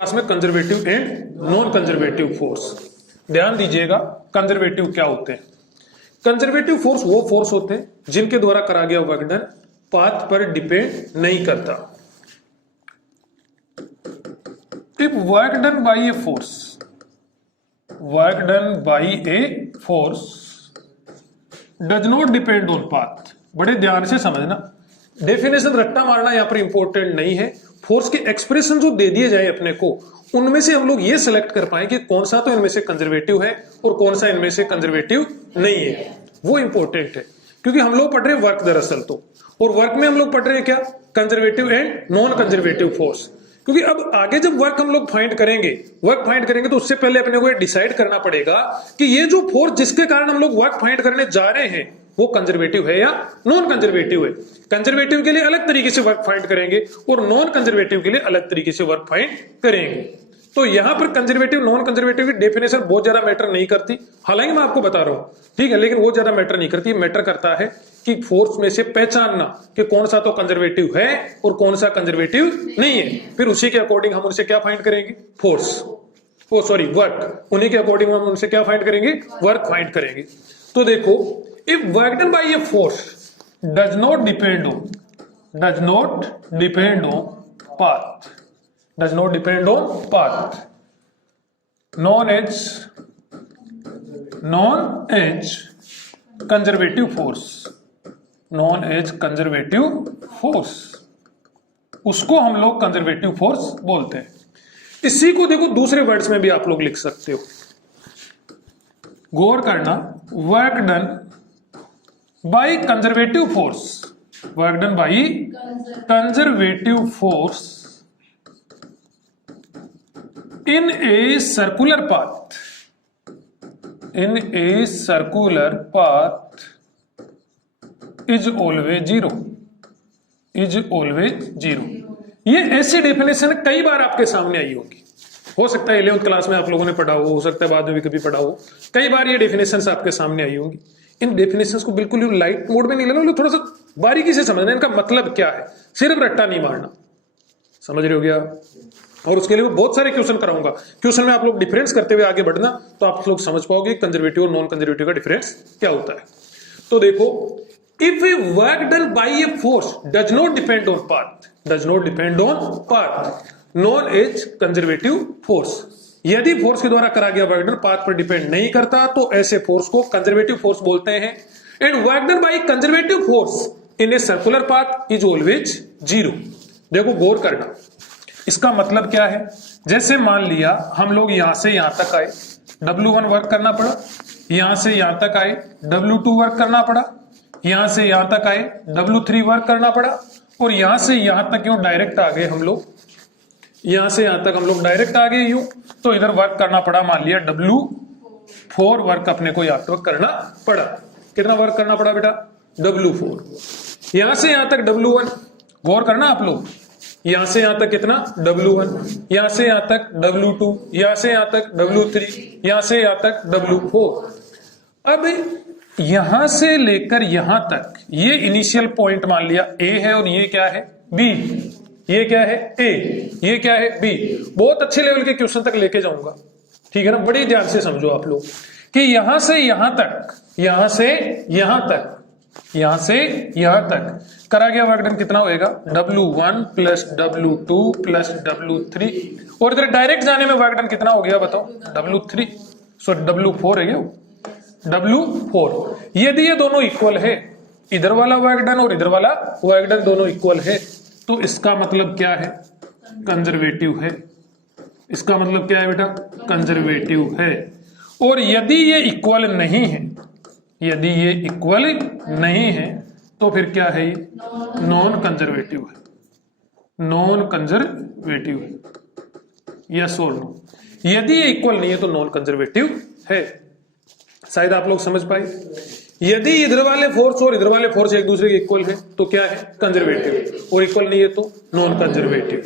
Class में conservative and non conservative force. ध्यान दीजिएगा कंजर्वेटिव क्या होते हैं। कंजर्वेटिव फोर्स वो फोर्स होते हैं जिनके द्वारा करा गया वर्क डन पाथ पर डिपेंड नहीं करता। If work done by a force does not depend on path. बड़े ध्यान से समझना, डेफिनेशन रट्टा मारना यहां पर इंपॉर्टेंट नहीं है। फोर्स के एक्सप्रेशन जो दे दिए जाए अपने को, उनमें से हम लोग ये सिलेक्ट कर पाए कि कौन सा तो इनमें से कंजर्वेटिव है और कौन सा इनमें से कंजर्वेटिव नहीं है, वो इंपॉर्टेंट है। क्योंकि हम लोग पढ़ रहे हैं वर्क दरअसल तो, और वर्क में हम लोग पढ़ रहे हैं क्या, conservative and non conservative force. क्योंकि अब आगे जब वर्क हम लोग फाइंड करेंगे तो उससे पहले अपने को ये डिसाइड करना पड़ेगा कि ये जो फोर्स जिसके कारण हम लोग वर्क फाइंड करने जा रहे हैं वो कंजर्वेटिव है या नॉन कंजर्वेटिव है। कंजर्वेटिव के लिए अलग तरीके से वर्क फाइंड करेंगे और नॉन कंजर्वेटिव के लिए अलग तरीके से वर्क फाइंड करेंगे। तो यहां पर कंजर्वेटिव नॉन कंजर्वेटिव की डेफिनेशन बहुत ज्यादा मैटर नहीं करती, हालांकि मैं आपको बता रहा हूं, ठीक है, लेकिन वो ज्यादा मैटर नहीं करती। मैटर करता है कि फोर्स में से पहचानना कि कौन सा तो कंजर्वेटिव है और कौन सा कंजर्वेटिव नहीं है। फिर उसी के अकॉर्डिंग हम उनसे क्या फाइंड करेंगे, वर्क। उन्हीं के अकॉर्डिंग हम उनसे क्या फाइंड करेंगे, वर्क फाइंड करेंगे। तो देखो, if work done by a force does not depend on path, known as conservative force, उसको हम लोग कंजर्वेटिव फोर्स बोलते हैं। इसी को देखो दूसरे वर्ड्स में भी आप लोग लिख सकते हो, गौर करना। Work done by conservative force in a circular path is always zero। ये ऐसी डेफिनेशन कई बार आपके सामने आई होगी, हो सकता है 11th क्लास में आप लोगों ने पढ़ा हो सकता है बाद में भी कभी पढ़ा हो। कई बार ये डेफिनेशंस आपके सामने आई होंगी। इन डेफिनेशंस को बिल्कुल लाइट मोड में नहीं लेना, थोड़ा सा बारीकी से समझना इनका मतलब क्या है, सिर्फ रट्टा नहीं मारना। समझ रहे हो गया? और उसके लिए बहुत सारे क्वेश्चन कराऊंगा। क्वेश्चन में आप लोग डिफरेंस करते हुए आगे बढ़ना तो आप लोग समझ पाओगे कंजर्वेटिव और नॉन कंजर्वेटिव का डिफरेंस क्या होता है। तो देखो, if a work done by a force does not depend on path, known as conservative force. यदि फोर्स के द्वारा करा गया वर्क डन पाथ पर डिपेंड नहीं करता तो ऐसे फोर्स को कंजर्वेटिव फोर्स बोलते हैं। And work done by conservative force in a circular path is always zero. देखो गौर करना, इसका मतलब क्या है। जैसे मान लिया हम लोग यहां से यहां तक आए, W1 वर्क करना पड़ा, यहां से यहां तक आए W2 वर्क करना पड़ा, यहां से यहां तक आए W3 वर्क करना पड़ा, और यहां से यहां तक यूं डायरेक्ट आ गए हम लोग, यहां से यहां तक हम लोग डायरेक्ट आ गए यूं, तो इधर वर्क करना पड़ा मान लिया W4 वर्क अपने को यहां तक करना पड़ा। कितना वर्क करना पड़ा बेटा, W4। यहां से यहां तक W1, गौर करना आप लोग, यहां से यहां तक कितना W1, यहां से यहां तक W2, यहां से यहां तक W3, यहां से यहां तक W4। अब यहां से लेकर यहां तक ये इनिशियल पॉइंट मान लिया A है और ये क्या है B, ये क्या है A, ये क्या है B। बहुत अच्छे लेवल के क्वेश्चन तक लेके जाऊंगा, ठीक है ना। बड़ी ध्यान से समझो आप लोग कि यहां से यहां तक, यहां से यहां तक, यहां से यहां तक करा गया वर्क डन कितना होएगा, W1 plus W2 plus W3, और इधर डायरेक्ट जाने में वर्क डन कितना हो गया बताओ, W3, सो W4 है W4। यदि ये दोनों इक्वल है, इधर वाला वर्क डन और इधर वाला वर्क डन दोनों इक्वल है, तो इसका मतलब क्या है, कंजर्वेटिव है। इसका मतलब क्या है बेटा, कंजर्वेटिव है। और यदि ये इक्वल नहीं है, यदि ये इक्वल नहीं है तो फिर क्या है, ये नॉन कंजर्वेटिव है, नॉन कंजर्वेटिव है। यस और नो, यदि ये इक्वल नहीं है तो नॉन कंजर्वेटिव है। शायद आप लोग समझ पाए। यदि इधर वाले फोर्स और इधर वाले फोर्स एक दूसरे के इक्वल है तो क्या है, कंजर्वेटिव, और इक्वल नहीं है तो नॉन कंजर्वेटिव।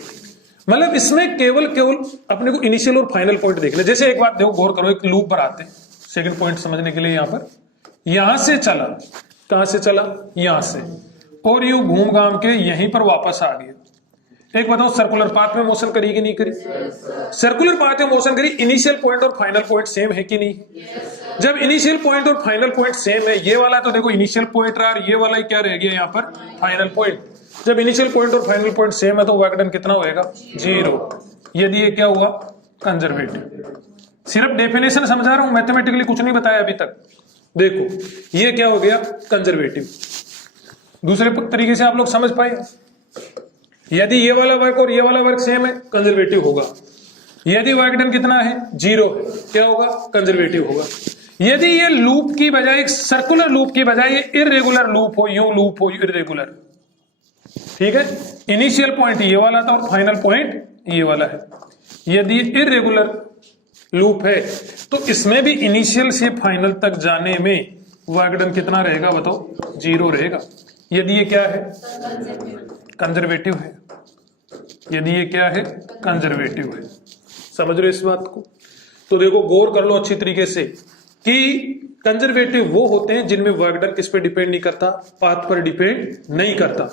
मतलब इसमें केवल अपने को इनिशियल और फाइनल पॉइंट देखना। जैसे एक बात देखो, गौर करो, एक लूप पर आते हैं सेकंड पॉइंट समझने के लिए। यहां पर यहां से चला, कहां से चला, यहां से, और यूं घूम घाम के यहीं पर वापस आ गया। एक बताओ, सर्कुलर पाथ में मोशन करी कि नहीं करी? सर्कुलर पाथ में मोशन करी। इनिशियल पॉइंट और फाइनल पॉइंट सेम है कि नहीं? जब इनिशियल पॉइंट और फाइनल पॉइंट सेम है, ये वाला तो देखो इनिशियल पॉइंट रहा, ये वाला ही क्या रह गया यहाँ पर? Final point. जब इनिशियल पॉइंट और फाइनल पॉइंट सेम है तो वर्क डन कितना होएगा? 0। यदि ये क्या हुआ? कंजर्वेटिव। सिर्फ डेफिनेशन समझा रहा हूं, मैथमेटिकली कुछ नहीं बताया अभी तक। देखो ये क्या हो गया? कंजर्वेटिव। दूसरे तरीके से आप लोग समझ पाए? यदि ये वाला वर्क और ये वाला वर्क सेम है, कंजर्वेटिव होगा। यदि वर्क डन कितना है? 0 है, क्या होगा? कंजर्वेटिव होगा। यदि ये लूप की बजाय, सर्कुलर लूप की बजाय ये इर्रेगुलर लूप हो, यू लूप हो, इर्रेगुलर, ठीक है, इनिशियल पॉइंट ये वाला था और फाइनल पॉइंट ये वाला है। यदि इर्रेगुलर लूप है तो इसमें भी इनिशियल से फाइनल तक जाने में वर्क डन कितना रहेगा बताओ? 0 रहेगा। यदि ये क्या है? कंजर्वेटिव है। यदि ये क्या है? कंजर्वेटिव है। समझ रहे हो इस बात को? तो देखो गौर कर लो अच्छी तरीके से कि कंजर्वेटिव वो होते हैं जिनमें वर्क डन किस पे डिपेंड नहीं करता? पाथ पर डिपेंड नहीं करता।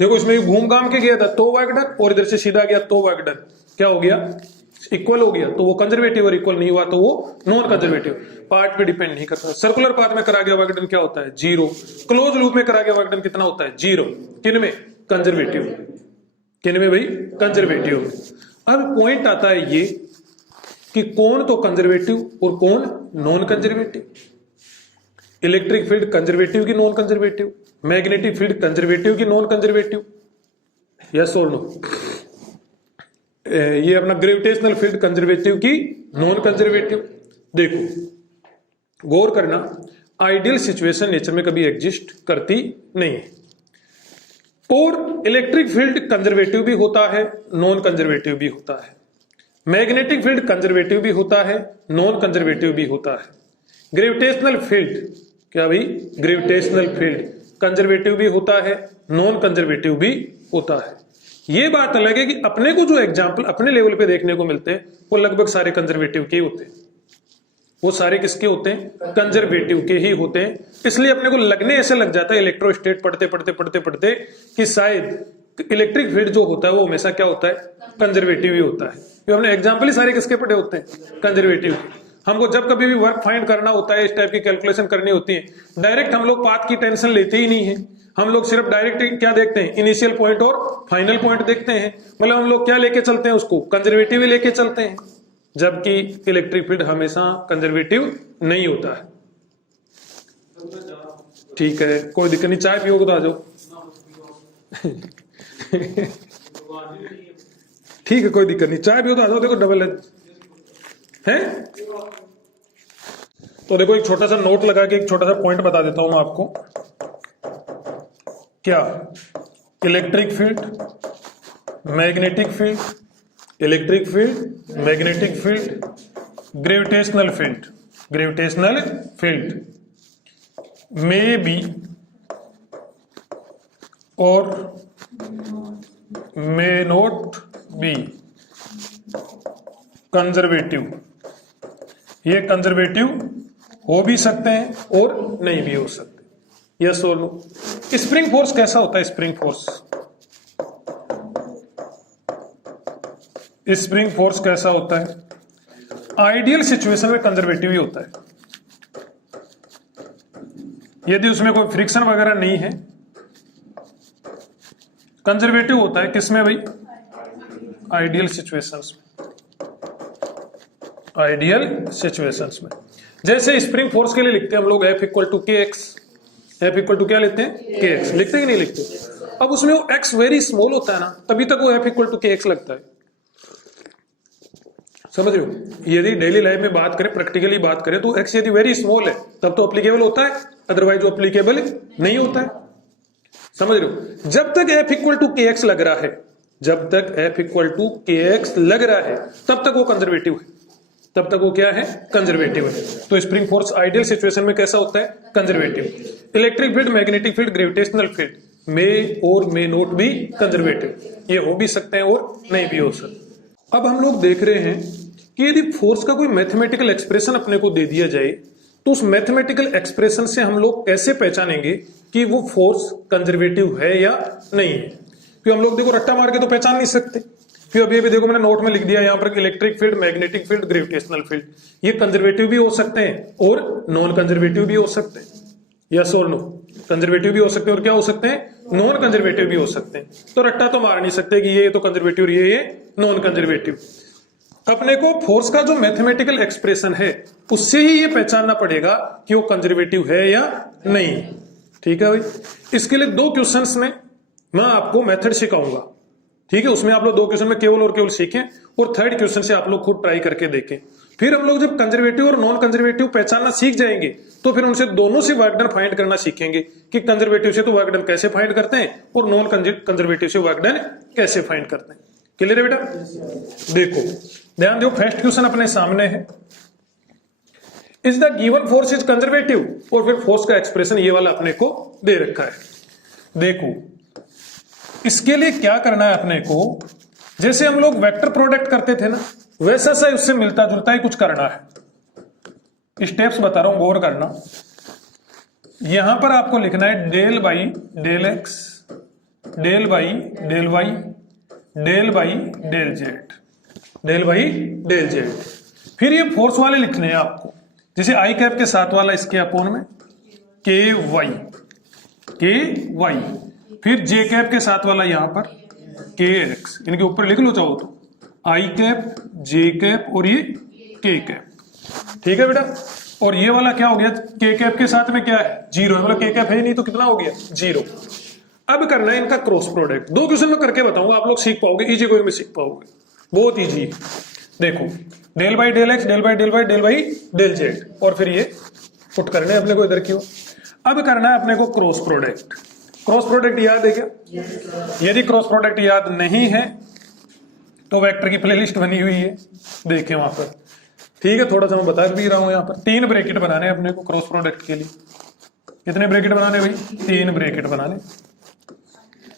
देखो इसमें घूम घाम के गया था तो वर्क डन, और इधर से सीधा गया तो वर्क डन क्या हो गया? इक्वल हो गया, तो वो कंजर्वेटिव, और इक्वल नहीं हुआ तो वो नॉन कंजर्वेटिव। पार्ट पे डिपेंड नहीं करता। सर्कुलर पाथ में करा गया वर्क डन क्या होता है? 0। क्लोज लूप में करा गया वर्क डन कितना होता है? 0। किन में? कंजर्वेटिव। किन में भाई? कंजर्वेटिव। अब पॉइंट आता है ये कि कौन तो कंजर्वेटिव और कौन non conservative. Electric field conservative की non conservative? Magnetic field conservative की नॉन कंजर्वेटिव? यस और नो? ये अपना ग्रेविटेशनल फील्ड कंजर्वेटिव की नॉन कंजर्वेटिव? देखो गौर करना, आइडियल सिचुएशन नेचर में कभी एग्जिस्ट करती नहीं है। और इलेक्ट्रिक फील्ड कंजर्वेटिव भी होता है, नॉन कंजर्वेटिव भी होता है। मैग्नेटिक फील्ड कंजर्वेटिव भी होता है, नॉन कंजर्वेटिव भी होता है। ग्रेविटेशनल फील्ड, क्या भाई? ग्रेविटेशनल फील्ड कंजर्वेटिव भी होता है, नॉन कंजर्वेटिव भी होता है। ये बात अलग है कि अपने को जो एग्जाम्पल अपने लेवल पे देखने को मिलते हैं वो लगभग सारे कंजर्वेटिव के ही होते हैं। वो सारे किसके होते हैं? कंजर्वेटिव के ही होते हैं। इसलिए अपने को लगने ऐसे लग जाता है इलेक्ट्रोस्टैट पढ़ते पढ़ते पढ़ते पढ़ते कि शायद इलेक्ट्रिक फील्ड जो होता है वो हमेशा क्या होता है? कंजर्वेटिव ही होता है। तो हमने एग्जाम्पल ही सारे किसके पढ़े होते हैं? कंजर्वेटिव। हमको जब कभी भी वर्क फाइंड करना होता है, इस टाइप की कैलकुलेशन करनी होती है, डायरेक्ट हम लोग पाथ की टेंशन लेते ही नहीं है। हम लोग सिर्फ डायरेक्ट क्या देखते हैं? इनिशियल पॉइंट और फाइनल पॉइंट देखते हैं। मतलब हम लोग क्या लेके चलते हैं? उसको कंजर्वेटिव ही लेके चलते हैं, जबकि इलेक्ट्रिक फील्ड हमेशा कंजर्वेटिव नहीं होता है। ठीक है, कोई दिक्कत नहीं। चाय पियोगे तो आ जाओ। ठीक है, कोई दिक्कत नहीं। चाय पियो तो आ जाओ। देखो डबल है। तो देखो एक छोटा सा नोट लगा के एक छोटा सा पॉइंट बता देता हूं मैं आपको। क्या? Electric field, magnetic field, electric field, magnetic field, gravitational field, gravitational field may be और मे नॉट बी कंजर्वेटिव। ये कंजर्वेटिव हो भी सकते हैं और नहीं भी हो सकते। यस और नो? स्प्रिंग फोर्स कैसा होता है? स्प्रिंग फोर्स, स्प्रिंग फोर्स कैसा होता है? आइडियल सिचुएशन में कंजर्वेटिव ही होता है। यदि उसमें कोई फ्रिक्शन वगैरह नहीं है, कंजर्वेटिव होता है। किसमें भाई? आइडियल सिचुएशंस में, आइडियल सिचुएशंस में। जैसे स्प्रिंग फोर्स के लिए लिखते हैं हम लोग F इक्वल टू के एक्स। F इक्वल टू क्या लेते हैं? के एक्स। लिखते हैं कि नहीं लिखते? अब उसमें वो x वेरी स्मॉल होता है ना, तभी तक वो F इक्वल टू के एक्स लगता है। समझ रहे हो? यदि डेली लाइफ में बात करें, प्रैक्टिकली बात करें, तो x यदि वेरी स्मॉल है तब तो अप्लीकेबल होता है, अदरवाइज वो अप्लीकेबल नहीं होता है। समझ रहे हो? जब तक F इक्वल टू के एक्स लग रहा है, जब तक F इक्वल टू के एक्स लग रहा है तब तक वो कंजर्वेटिव है, तब तक वो क्या है? कंजर्वेटिव है। तो स्प्रिंग फोर्स आइडियल सिचुएशन में कैसा होता है? Conservative. Electric field, magnetic field, gravitational field may और मे नॉट भी कंजर्वेटिव। ये हो भी सकते हैं और नहीं भी हो सकते। अब हम लोग देख रहे हैं कि यदि फोर्स का कोई मैथमेटिकल एक्सप्रेशन अपने को दे दिया जाए तो उस मैथमेटिकल एक्सप्रेशन से हम लोग कैसे पहचानेंगे कि वो फोर्स कंजर्वेटिव है या नहीं है? फिर हम लोग देखो रट्टा मार के तो पहचान नहीं सकते। फिर अभी अभी देखो मैंने नोट में लिख दिया यहाँ पर electric field, magnetic field, gravitational field, ये कंजर्वेटिव भी हो सकते हैं और नॉन कंजर्वेटिव भी हो सकते हैं। यस और नो, कंजर्वेटिव भी हो सकते हैं और क्या हो सकते हैं, नॉन कंजर्वेटिव भी हो सकते हैं। तो रट्टा तो मार नहीं सकते कि ये तो कंजर्वेटिव और ये नॉन कंजर्वेटिव। अपने को फोर्स का जो मैथमेटिकल एक्सप्रेशन है उससे ही ये पहचानना पड़ेगा कि वो कंजर्वेटिव है या नहीं। ठीक है भाई, इसके लिए 2 क्वेश्चंस में मैं आपको मेथड सिखाऊंगा। ठीक है, उसमें आप लोग 2 क्वेश्चन में केवल और केवल सीखें और 3rd क्वेश्चन से आप लोग खुद ट्राई करके देखें। फिर हम लोग जब कंजर्वेटिव और नॉन कंजर्वेटिव पहचानना सीख जाएंगे तो फिर उनसे दोनों से वर्क डन फाइंड करना सीखेंगे कि कंजर्वेटिव से तो वर्क डन कैसे फाइंड करते हैं और नॉन कंजर्वेटिव से वर्क डन कैसे फाइंड करते हैं। क्लियर है बेटा? देखो ध्यान दो, फर्स्ट क्वेश्चन अपने सामने है, is the given force is conservative, और फिर फोर्स का एक्सप्रेशन ये वाला अपने को दे रखा है। देखो इसके लिए क्या करना है अपने को, जैसे हम लोग वेक्टर प्रोडक्ट करते थे ना, वैसा सा उससे मिलता जुलता ही कुछ करना है। स्टेप्स बता रहा हूं, गौर करना। यहां पर आपको लिखना है del by del x, del by del y, del by del z, del by del z. फिर ये फोर्स वाले लिखने हैं आपको, जैसे आई कैप के साथ वाला इसके अपोन में के वाई, के वाई, फिर जे कैप के साथ वाला यहां पर के एक्स, इनके ऊपर लिख लो चाहो तो, आई कैप, जे कैप और ये के कैप। ठीक है बेटा, और ये वाला क्या हो गया, के कैप के साथ में क्या है, 0 है, मतलब के कैप है ही नहीं तो कितना हो गया, 0। अब करना है इनका क्रॉस प्रोडक्ट। 2 क्वेश्चन में करके बताऊंगा, आप लोग सीख पाओगे, इजी वे में सीख पाओगे, बहुत इजी है। देखो del by del x, del by del y, del by del z, और फिर ये पुट करने अपने को इधर की। अब करना है अपने को क्रॉस प्रोडक्ट। क्रॉस प्रोडक्ट याद है क्या? यदि क्रॉस प्रोडक्ट याद नहीं है तो वेक्टर की प्लेलिस्ट बनी हुई है, देखें वहां पर। ठीक है, थोड़ा सा मैं बता भी रहा हूं, यहाँ पर 3 ब्रैकेट बनाने अपने को क्रॉस प्रोडक्ट के लिए। कितने ब्रैकेट बनाने भाई? 3 ब्रैकेट बनाने।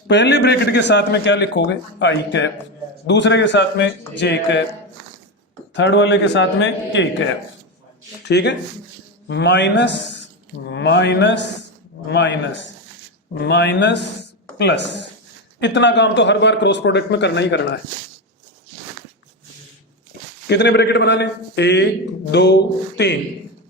पहले ब्रैकेट के साथ में क्या लिखोगे, आई कैप, दूसरे के साथ में जे कैप, थर्ड वाले के साथ में के कैप। ठीक है, minus minus minus minus plus, इतना काम तो हर बार क्रॉस प्रोडक्ट में करना ही करना है। कितने ब्रैकेट बना लें? 1 2 3,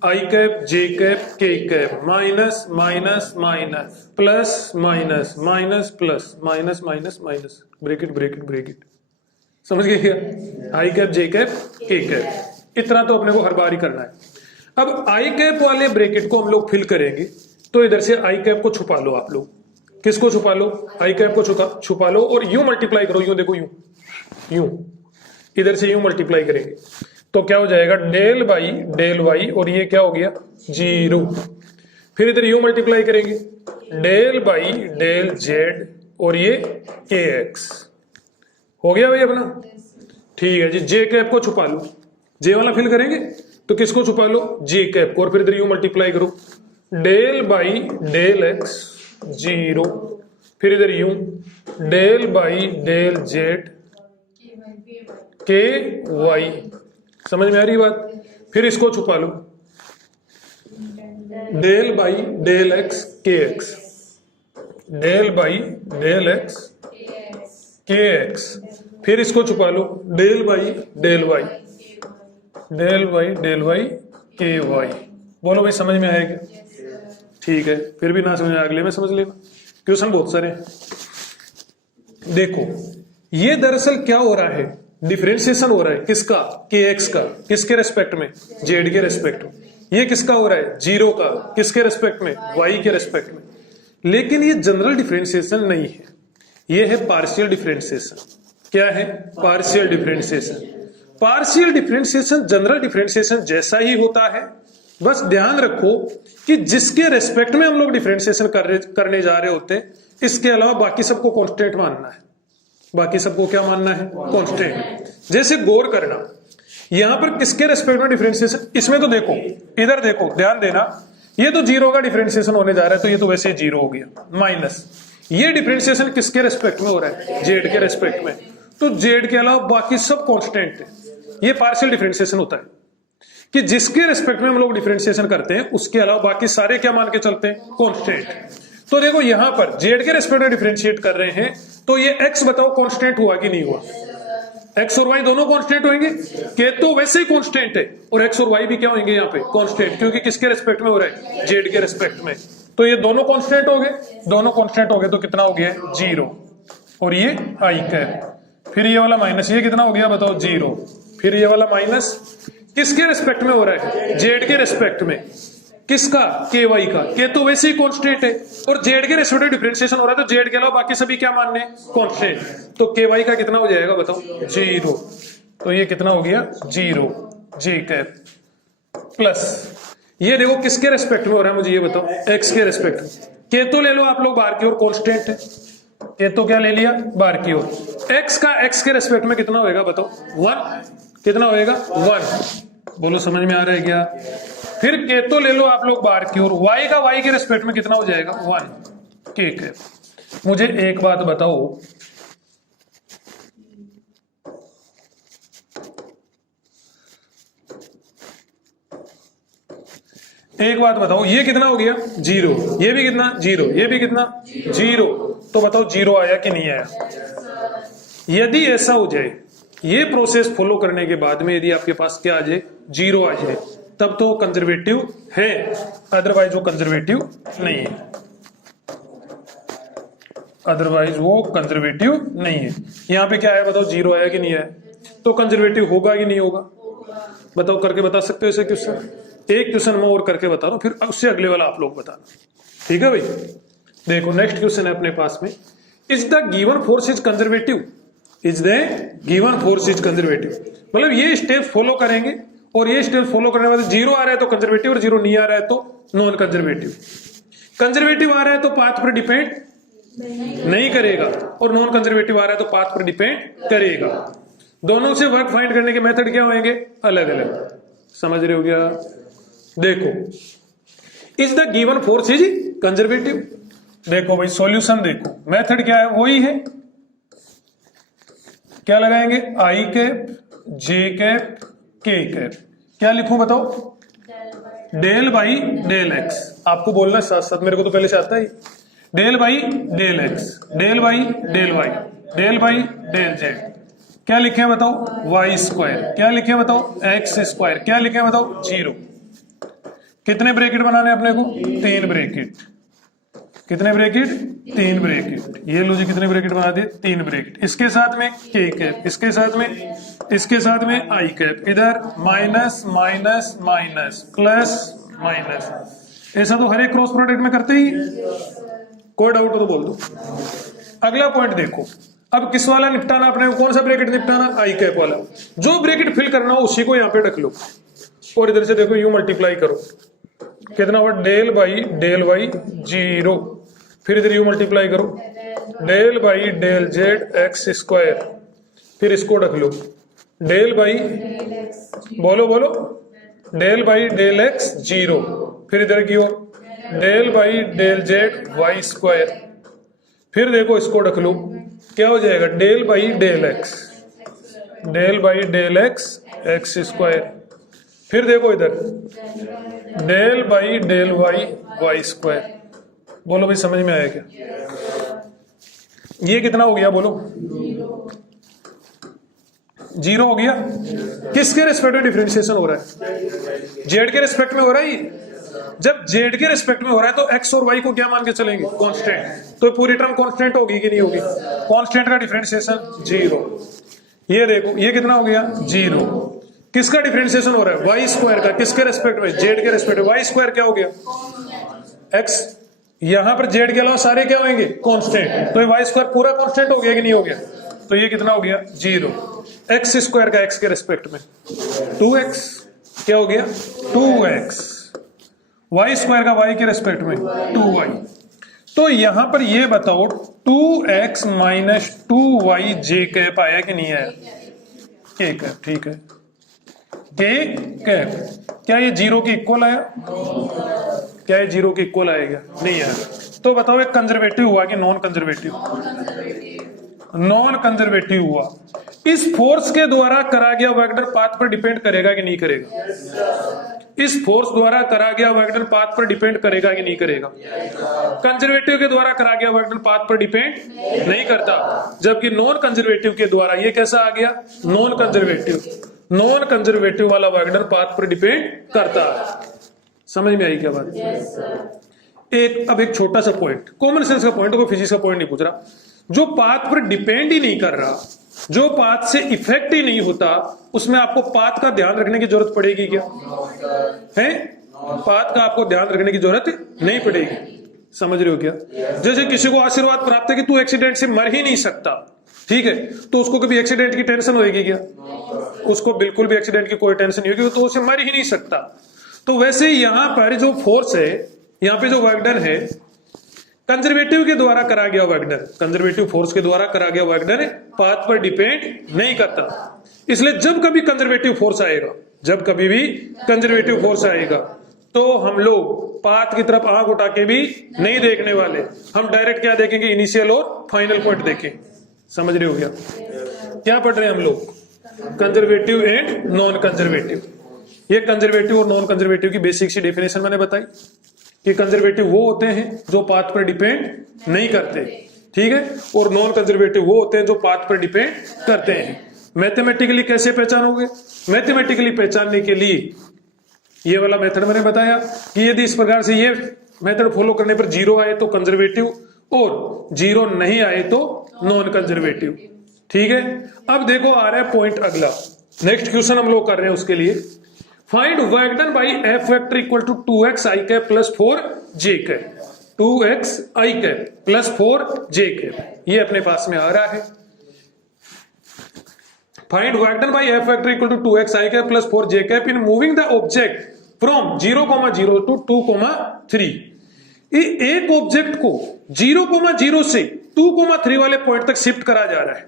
आई cap, j cap, k cap, minus minus minus plus minus minus plus minus minus minus, bracket bracket bracket. समझ गए क्या? आई cap, j cap, k cap, इतना तो अपने को हर बार ही करना है। अब आई कैप वाले ब्रैकेट को हम लोग फिल करेंगे, तो इधर से आई कैप को छुपा लो आप लोग। किसको छुपा लो? आई कैप को छुपा लो और यूं मल्टीप्लाई करो, यूं देखो, यूं यूं, इधर से यूं मल्टीप्लाई करेंगे तो क्या हो जाएगा, डेल बाई डेल वाई, और ये क्या हो गया, 0। फिर इधर यूं मल्टीप्लाई करेंगे, डेल बाई डेल जेड, और ये के एक्स हो गया भाई अपना। ठीक है जी, जे कैप को छुपा लो, जे वाला फिल करेंगे तो किसको छुपा लो, जे कैप को, और फिर इधर यूं मल्टीप्लाई करो, डेल बाई डेल एक्स 0, फिर इधर यूं डेल बाई डेल जेड के वाई। समझ में आ रही बात? फिर इसको छुपा लो, डेल बाई डेल एक्स के x, del by del x के एक्स, फिर इसको छुपा लो, del by del y, del by del y के वाई। बोलो भाई समझ में आएगा? ठीक है, फिर भी ना समझ में अगले में समझ लेना, क्वेश्चन बहुत सारे हैं। देखो ये दरअसल क्या हो रहा है, डिफरेंशिएशन हो रहा है किसका, के एक्स का, किसके रेस्पेक्ट में, जेड के रेस्पेक्ट में। ये किसका हो रहा है, 0 का, किसके रेस्पेक्ट में, वाई के रेस्पेक्ट में। लेकिन ये जनरल डिफरेंशिएशन नहीं है, ये है पार्शियल डिफरेंशिएशन। क्या है? Partial differentiation. Partial differentiation general differentiation जैसा ही होता है, बस ध्यान रखो कि जिसके रेस्पेक्ट में हम लोग डिफरेंशिएशन करने जा रहे होते हैं, इसके अलावा बाकी सबको कांस्टेंट मानना है। बाकी सबको क्या मानना है, कांस्टेंट। जैसे गौर करना, यहां पर किसके रेस्पेक्ट में डिफरेंशिएशन, इसमें तो देखो, इधर देखो, ध्यान देना, ये तो 0 का डिफरेंशिएशन होने जा रहा है, तो ये तो वैसे 0 हो गया, माइनस। ये डिफरेंशिएशन किसके रेस्पेक्ट में हो रहा है, जेड के रेस्पेक्ट में, तो जेड के अलावा बाकी सब कांस्टेंट है। ये पार्शियल डिफरेंशिएशन होता है कि जिसके रेस्पेक्ट में हम लोग डिफरेंशिएशन करते हैं, उसके अलावा बाकी सारे क्या मान के चलते हैं, कांस्टेंट। तो देखो यहां पर जेड के रेस्पेक्ट में डिफरेंशिएट कर रहे हैं, तो ये x बताओ कांस्टेंट हुआ कि नहीं हुआ? x और y दोनों कांस्टेंट होंगे, के तो वैसे ही कांस्टेंट है, और x और y भी क्या होंगे यहाँ पे कांस्टेंट, क्योंकि किसके रेस्पेक्ट में हो रहा है? z के रेस्पेक्ट में। तो ये दोनों कांस्टेंट हो गए, दोनों कांस्टेंट हो गए तो कितना हो गया? 0। और ये i कैप, फिर ये वाला माइनस, ये कितना हो गया बताओ? 0। फिर ये वाला माइनस किसके रेस्पेक्ट में हो रहा है? z के रेस्पेक्ट में। किसका? ky का। के तो वैसे ही कांस्टेंट है, और z के रेस्पेक्ट में डिफरेंशिएशन हो रहा है, तो z के अलावा बाकी सभी क्या मानने? कांस्टेंट। तो ky का कितना हो जाएगा बताओ? 0। तो ये कितना हो गया? 0 j कैप प्लस, ये देखो किसके रेस्पेक्ट में हो रहा है मुझे ये बताओ? x के रेस्पेक्ट में। के तो ले लो आप लोग बाहर की ओर, कांस्टेंट है, के तो क्या ले लिया? बाहर की ओर। x का x के रेस्पेक्ट में कितना होएगा बताओ? 1। कितना होएगा? 1। बोलो समझ में आ रहा है क्या? फिर के तो ले लो आप लोग बाहर की ओर, y का y के रेस्पेक्ट में कितना हो जाएगा? 1 ठीक है। मुझे एक बात बताओ, एक बात बताओ, ये कितना हो गया? 0। ये भी कितना? 0। ये भी कितना? 0। तो बताओ 0 आया कि नहीं आया? यदि ऐसा हो जाए, ये प्रोसेस फॉलो करने के बाद में यदि आपके पास क्या आ जाए? 0 आ जाए, तब तो कंजर्वेटिव है, अदरवाइज वो कंजर्वेटिव नहीं है, अदरवाइज वो कंजर्वेटिव नहीं है। यहां पे क्या है बताओ? 0 आया कि नहीं आया? तो कंजर्वेटिव होगा कि नहीं होगा? बताओ, करके बता सकते हो इसे क्वेश्चन? एक क्वेश्चन मैं और करके बता रहा हूं, फिर उससे अगले वाला आप लोग बताना, ठीक है भाई? देखो नेक्स्ट क्वेश्चन है अपने पास में, is the given force is conservative? Is the given force is conservative, मतलब ये स्टेप फॉलो करेंगे, और ये स्टेप फॉलो करने के बाद 0 आ रहा है तो कंजर्वेटिव, और 0 नहीं आ रहा है तो नॉन कंजर्वेटिव। कंजर्वेटिव आ रहा है तो पाथ पर डिपेंड नहीं करेगा, और नॉन कंजर्वेटिव आ रहा है तो पाथ पर डिपेंड करेगा। दोनों से वर्क फाइंड करने के मेथड क्या होंगे? अलग अलग। समझ रहे हो क्या? देखो, is the given force is conservative. देखो भाई सॉल्यूशन देखो, मेथड क्या है? वही है, क्या लगाएंगे? I cap, j cap, k cap. क्या लिखूं बताओ? Del by del x. आपको बोलना साथ साथ, मेरे को तो पहले से आता ही। Del by del x, del by del y, del by del z. क्या लिखे हैं बताओ? Y square. क्या लिखे हैं बताओ? X square. क्या लिखे हैं बताओ? 0। कितने ब्रैकेट बनाने अपने को? 3 ब्रैकेट। कितने ब्रैकेट? 3 ब्रैकेट। ये लो जी, कितने ब्रैकेट बना दिए? 3 ब्रैकेट। इसके साथ में के कैप, इसके साथ में आई कैप, इधर minus minus minus plus minus. ऐसा तो हर एक क्रॉस प्रोडक्ट में करते ही। कोई डाउट हो तो बोल दो। अगला पॉइंट देखो, अब किस वाला निपटाना अपने को? कौन सा ब्रैकेट निपटाना? आई कैप वाला। जो ब्रैकेट फिल करना हो उसी को यहाँ पे रख लो, और इधर से देखो यू मल्टीप्लाई करो। कितना हुआ? Del by del y 0। फिर इधर यू मल्टीप्लाई करो, del by del z x square. फिर इसको रख लो, डेल बाई, बोलो बोलो, डेल बाई डेल एक्स 0। फिर इधर की ओर del by del z y square. फिर देखो इसको रख लो, क्या हो जाएगा? Del by del x, del by del x x square. फिर देखो इधर del by del y y square. बोलो भाई समझ में आया क्या? ये कितना हो गया बोलो? 0 हो गया। किसके रेस्पेक्ट में डिफरेंशिएशन हो रहा है? जेड के रेस्पेक्ट में हो रहा है। जब जेड के रेस्पेक्ट में हो रहा है तो एक्स और वाई को क्या मान के चलेंगे? कांस्टेंट। तो पूरी टर्म कांस्टेंट होगी कि नहीं होगी? कांस्टेंट का डिफरेंशिएशन 0। ये देखो ये कितना हो गया? 0। किसका डिफरेंशिएशन हो रहा है? वाई स्क्वायर का। किसके रेस्पेक्ट में? जेड के रेस्पेक्ट में। वाई स्क्वायर क्या हो गया? एक्स। यहां पर जेड के अलावा सारे क्या होंगे? कांस्टेंट। तो वाई स्क्वायर पूरा कांस्टेंट हो गया कि नहीं हो गया? तो ये कितना हो गया? 0। एक्स स्क्वायर का एक्स के रेस्पेक्ट में 2x। क्या हो गया? 2x। वाई स्क्वायर का वाई के रेस्पेक्ट में 2y। तो यहां पर ये बताओ 2x माइनस 2y जे कैप आया कि नहीं आया? के कैप। ठीक है, के कैप। क्या ये 0 के इक्वल आया? क्या ये 0 के इक्वल आएगा? नहीं आया। तो बताओ एक कंजर्वेटिव हुआ कि नॉन कंजर्वेटिव? नॉन कंजर्वेटिव हुआ। इस फोर्स के द्वारा करा गया वर्क डन पाथ पर डिपेंड करेगा कि नहीं करेगा? इस फोर्स द्वारा करा गया वर्क डन पाथ पर डिपेंड करेगा कि नहीं करेगा? कंजर्वेटिव के द्वारा करा गया वर्क डन पाथ पर डिपेंड नहीं करता, जबकि नॉन कंजर्वेटिव के द्वारा, ये कैसा आ गया? Non conservative. नॉन कंजर्वेटिव वाला वर्क डन पाथ पर डिपेंड करता है। समझ में आई क्या बात? अब एक छोटा सा पॉइंट, कॉमन सेंस का पॉइंट, कोई फिजिक्स का पॉइंट नहीं पूछ रहा। जो पाथ पर डिपेंड ही नहीं कर रहा, जो पाथ से इफेक्ट ही नहीं होता, उसमें आपको पाथ का ध्यान रखने की जरूरत पड़ेगी क्या? है? पाथ का आपको ध्यान रखने की जरूरत नहीं पड़ेगी। समझ रहे हो क्या? जैसे किसी को आशीर्वाद प्राप्त है कि तू एक्सीडेंट से मर ही नहीं सकता, ठीक है, तो उसको कभी एक्सीडेंट की टेंशन होगी क्या? उसको बिल्कुल भी एक्सीडेंट की कोई टेंशन नहीं होगी, तो उसे मर ही नहीं सकता। तो वैसे यहां पर जो फोर्स है, यहां पे जो वर्क डन है, कंजर्वेटिव के द्वारा करा गया वर्क डन, कंजर्वेटिव फोर्स के द्वारा करा गया वर्क डन पाथ पर डिपेंड नहीं करता। इसलिए जब कभी कंजर्वेटिव फोर्स आएगा, जब कभी भी कंजर्वेटिव फोर्स आएगा, तो हम लोग पाथ की तरफ आंख उठा के भी नहीं देखने वाले, हम डायरेक्ट क्या देखेंगे? इनिशियल और फाइनल पॉइंट देखें। समझ रहे हो क्या? क्या पढ़ रहे हैं हम लोग? Conservative and non conservative. ये कंजर्वेटिव और नॉन कंजर्वेटिव की बेसिक सी डेफिनेशन मैंने बताई कि कंजर्वेटिव वो होते हैं जो पाथ पर डिपेंड नहीं करते, ठीक है, और नॉन कंजर्वेटिव वो होते हैं जो पाथ पर डिपेंड करते हैं। मैथमेटिकली कैसे पहचानोगे? मैथमेटिकली पहचानने के लिए ये वाला मेथड मैंने बताया कि यदि इस प्रकार से ये मेथड फॉलो करने पर जीरो आए तो कंजर्वेटिव, और जीरो नहीं आए तो नॉन कंजर्वेटिव, ठीक है। अब देखो आ रहा है पॉइंट अगला, नेक्स्ट क्वेश्चन हम लोग कर रहे हैं उसके लिए, find work done by F vector equal to 2x i cap plus 4j cap, 2x i cap plus 4j cap, ये अपने पास में आ रहा है। Find work done by F vector equal to 2x i cap plus 4j cap in moving the object from 0,0 to 2,3। एक object को 0,0 से 2,3 वाले पॉइंट तक शिफ्ट करा जा रहा है,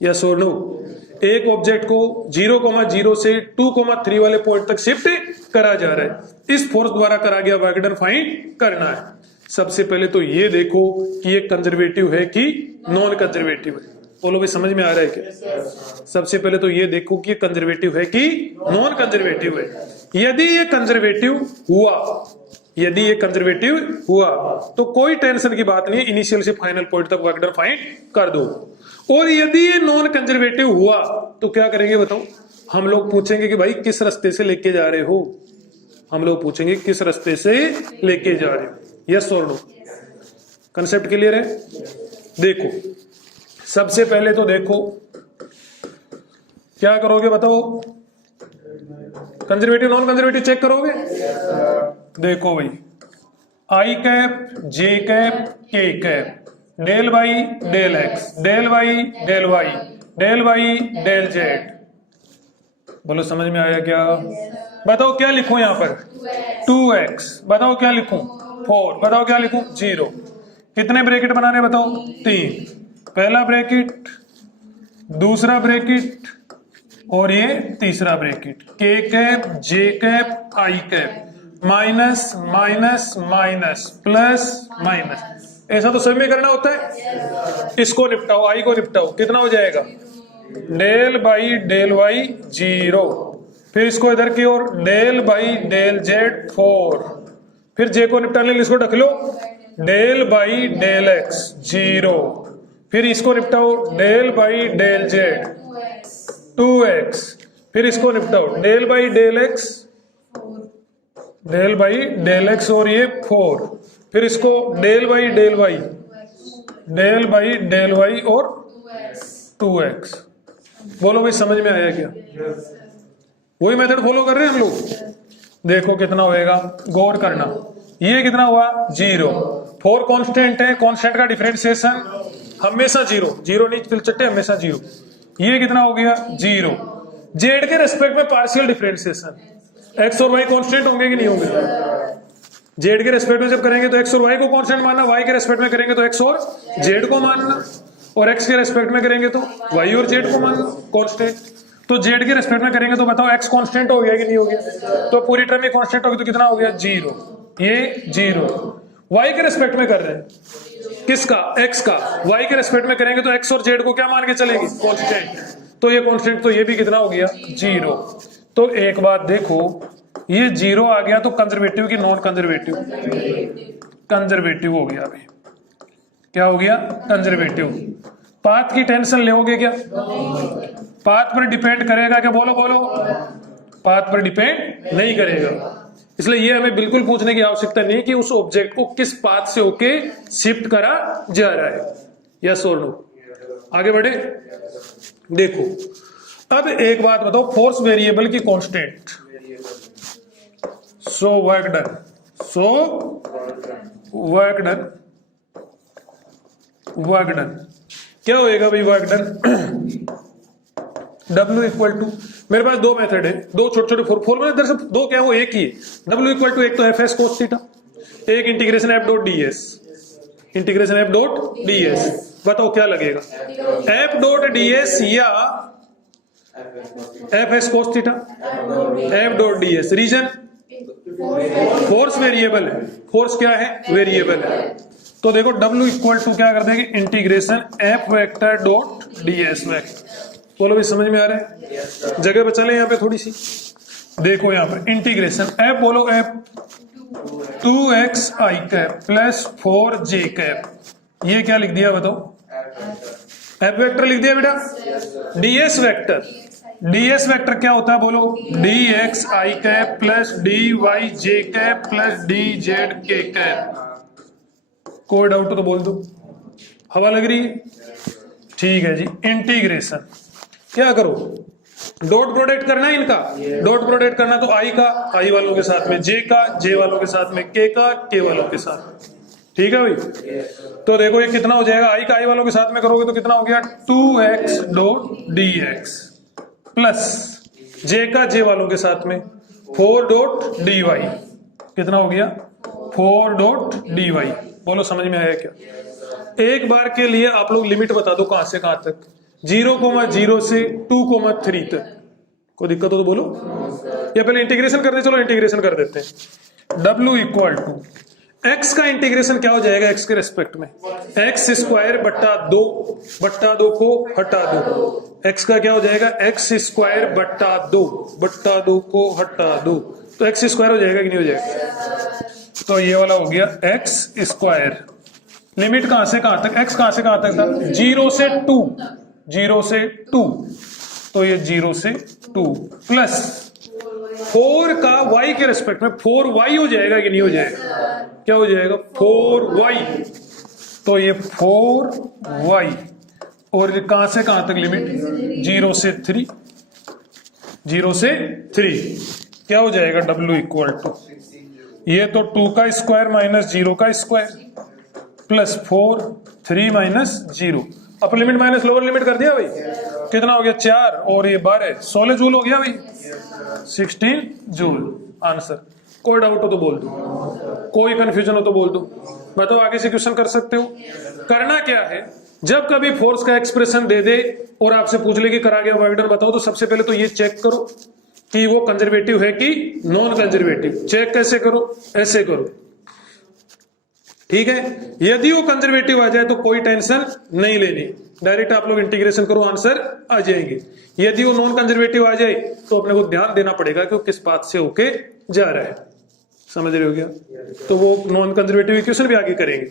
यस और नो? एक ऑब्जेक्ट को 0,0 से 2,3 वाले पॉइंट तक शिफ्ट करा जा रहा है। इस फोर्स द्वारा करा गया वर्क डन फाइंड करना है। सबसे पहले तो ये देखो कि ये कंजर्वेटिव है कि नॉन कंजर्वेटिव है। बोलो भाई, समझ में आ रहा है क्या? सबसे पहले तो ये देखो कि ये कंजर्वेटिव है कि नॉन कंजर्वेटिव है। यदि ये कंजर्वेटिव हुआ, यदि ये कंजर्वेटिव हुआ तो कोई टेंशन की बात नहीं, इनिशियल से फाइनल पॉइंट तक वर्क डन फाइंड कर दो। और यदि ये नॉन कंजर्वेटिव हुआ तो क्या करेंगे बताओ? हम लोग पूछेंगे कि भाई किस रास्ते से लेके जा रहे हो, हम लोग पूछेंगे किस रास्ते से लेके जा रहे हो, यस और नो? कंसेप्ट क्लियर है? देखो सबसे पहले तो देखो क्या करोगे बताओ? कंजर्वेटिव नॉन कंजर्वेटिव चेक करोगे? देखो भाई, i cap j cap k cap, del by del x, del by del y, del by del z. बोलो समझ में आया क्या? बताओ क्या लिखूं यहां पर? 2x, बताओ क्या लिखूं? 4, बताओ क्या लिखूं? 0। कितने ब्रैकेट बनाने बताओ? 3। पहला ब्रैकेट, दूसरा ब्रैकेट और ये तीसरा bracket, k cap j cap i cap, minus minus minus plus minus, ऐसा तो सभी में करना होता है। इसको निपटाओ, आई को निपटाओ, कितना हो जाएगा? डेल बाई डेल वाई 0, फिर इसको इधर की ओर डेल बाई डेल जेड 4, फिर जे को निपटाने के लिए इसको रख लो डेल बाई डेल एक्स 0, फिर इसको निपटाओ del by del z 2x, फिर इसको निपटाओ del by del x, del by del x और ये 4, फिर इसको del by del y, del by del y और 2x। बोलो भाई समझ में आया क्या? वही मेथड फॉलो कर रहे हैं हम लोग। देखो कितना होएगा, गौर करना, ये कितना हुआ? 0। 4 कांस्टेंट है, कांस्टेंट का डिफरेंशिएशन हमेशा 0 नहीं तिलचट्टे, हमेशा 0। ये कितना हो गया? 0। जेड के रेस्पेक्ट में पार्शियल डिफरेंशिएशन, एक्स और वाई कांस्टेंट होंगे कि नहीं होंगे? जेड के रेस्पेक्ट में जब करेंगे तो एक्स और वाई को कांस्टेंट मानना, वाई के रेस्पेक्ट में करेंगे तो एक्स और जेड को मानना, और एक्स के रेस्पेक्ट में करेंगे तो वाई और जेड को मानना कांस्टेंट। तो जेड के रेस्पेक्ट में करेंगे तो बताओ एक्स कांस्टेंट हो गया कि नहीं हो गया? तो पूरी टर्म में कांस्टेंट होगी तो कितना हो गया? 0। ये 0। वाई के रेस्पेक्ट में कर रहे हैं किसका? एक्स का। वाई के रेस्पेक्ट में करेंगे तो एक्स और जेड को क्या मान के चलेंगे? कांस्टेंट। तो ये कांस्टेंट, तो ये भी कितना हो गया? 0। तो एक बात देखो, ये 0 आ गया तो कंजर्वेटिव की नॉन कंजर्वेटिव? कंजर्वेटिव हो गया भाई। क्या हो गया? कंजर्वेटिव। पाथ की टेंशन लोगे क्या? पाथ पर डिपेंड करेगा क्या? बोलो बोलो। पाथ पर डिपेंड नहीं करेगा। इसलिए ये हमें बिल्कुल पूछने की आवश्यकता नहीं कि उस ऑब्जेक्ट को किस पाथ से होके शिफ्ट करा जा रहा है, यस और नो। आगे बढ़े, देखो अब एक बात बताओ, फोर्स वेरिएबल की constant. So work done, work done क्या होएगा भाई? Work done W equal to, मेरे पास दो मेथड है, दो छोटे छोटे फॉर्मूले, दरअसल दो क्या, वो एक ही है। W इक्वल टू एक तो एफ एस कोस थीटा, एक integration F dot d s. Integration F dot d s, बताओ क्या लगेगा? एफ डॉट डी एस या F S cos theta? F dot d s. Reason? Force variable है। Force क्या है? वेरिएबल है। तो देखो W इक्वल टू क्या कर देंगे? Integration F vector dot d S vector. बोलो भी, समझ में आ रहा है? जगह बचा ले यहाँ पे थोड़ी सी। देखो यहाँ पर इंटीग्रेशन एफ, बोलो F 2x i cap plus 4j cap, ये क्या लिख दिया बताओ? एफ वेक्टर लिख दिया बेटा। ds वेक्टर, ds वेक्टर क्या होता है बोलो? dx i cap plus dy j cap plus dz k cap. कोई डाउट तो बोल दो, हवा लग रही है? ठीक है जी। इंटीग्रेशन क्या करो? डॉट प्रोडक्ट करना है इनका। डॉट प्रोडक्ट करना तो आई का आई वालों के साथ में, जे का जे वालों के साथ में, के का के वालों के साथ। ठीक है भाई? तो देखो ये कितना हो जाएगा? आई का आई वालों के साथ में करोगे तो कितना हो गया? 2x dot d x plus j का जे वालों के साथ में 4 डॉट डी वाई। कितना हो गया? 4 डॉट डी वाई। बोलो समझ में आया क्या? एक बार के लिए आप लोग लिमिट बता दो कहां से कहां तक? 0,0 से 2,3 तक। कोई दिक्कत हो तो बोलो, या पहले इंटीग्रेशन करते? चलो इंटीग्रेशन कर देते हैं। W इक्वल टू एक्स का इंटीग्रेशन क्या हो जाएगा एक्स के रेस्पेक्ट में? एक्स स्क्वायर बट्टा 2 को हटा दो। एक्स का क्या हो जाएगा? एक्स स्क्वायर बट्टा 2 को हटा दो, तो एक्स स्क्वायर हो जाएगा कि नहीं हो जाएगा? तो ये वाला हो गया एक्स स्क्वायर। लिमिट कहां से कहां तक? एक्स कहां से कहां तक था? 0 से 2, 0 से 2, तो ये 0 से 2 प्लस 4 का y के रेस्पेक्ट में 4y हो जाएगा कि नहीं हो जाएगा? क्या हो जाएगा? 4y। तो ये 4y, और कहां से कहां तक लिमिट? 0 से 3, 0 से 3। क्या हो जाएगा? W इक्वल टू, ये तो 2 का स्क्वायर माइनस 0 का square plus 4, 3 minus 0। Upper limit minus lower limit कर दिया भाई। कितना हो गया? 4 और ये 12, 16 जूल हो गया भाई। 16 जूल आंसर। कोई डाउट हो तो बोल दो, कोई कंफ्यूजन हो तो बोल दो। बताओ आगे से क्वेश्चन कर सकते हो। करना क्या है, जब कभी फोर्स का एक्सप्रेशन दे दे और आपसे पूछ ले कि करा गया वर्क डन बताओ, तो सबसे पहले तो ये चेक करो कि वो कंजर्वेटिव है कि नॉन कंजर्वेटिव। चेक कैसे करो? ऐसे करो, ठीक है? यदि वो कंजर्वेटिव आ जाए तो कोई टेंशन नहीं लेनी, डायरेक्ट आप लोग इंटीग्रेशन करो, आंसर आ जाएंगे। यदि वो नॉन कंजर्वेटिव आ जाए तो अपने को ध्यान देना पड़ेगा कि वो किस पाथ से होके जा रहा है। समझ रहे हो क्या? तो वो नॉन कंजर्वेटिव इक्वेशन भी आगे करेंगे।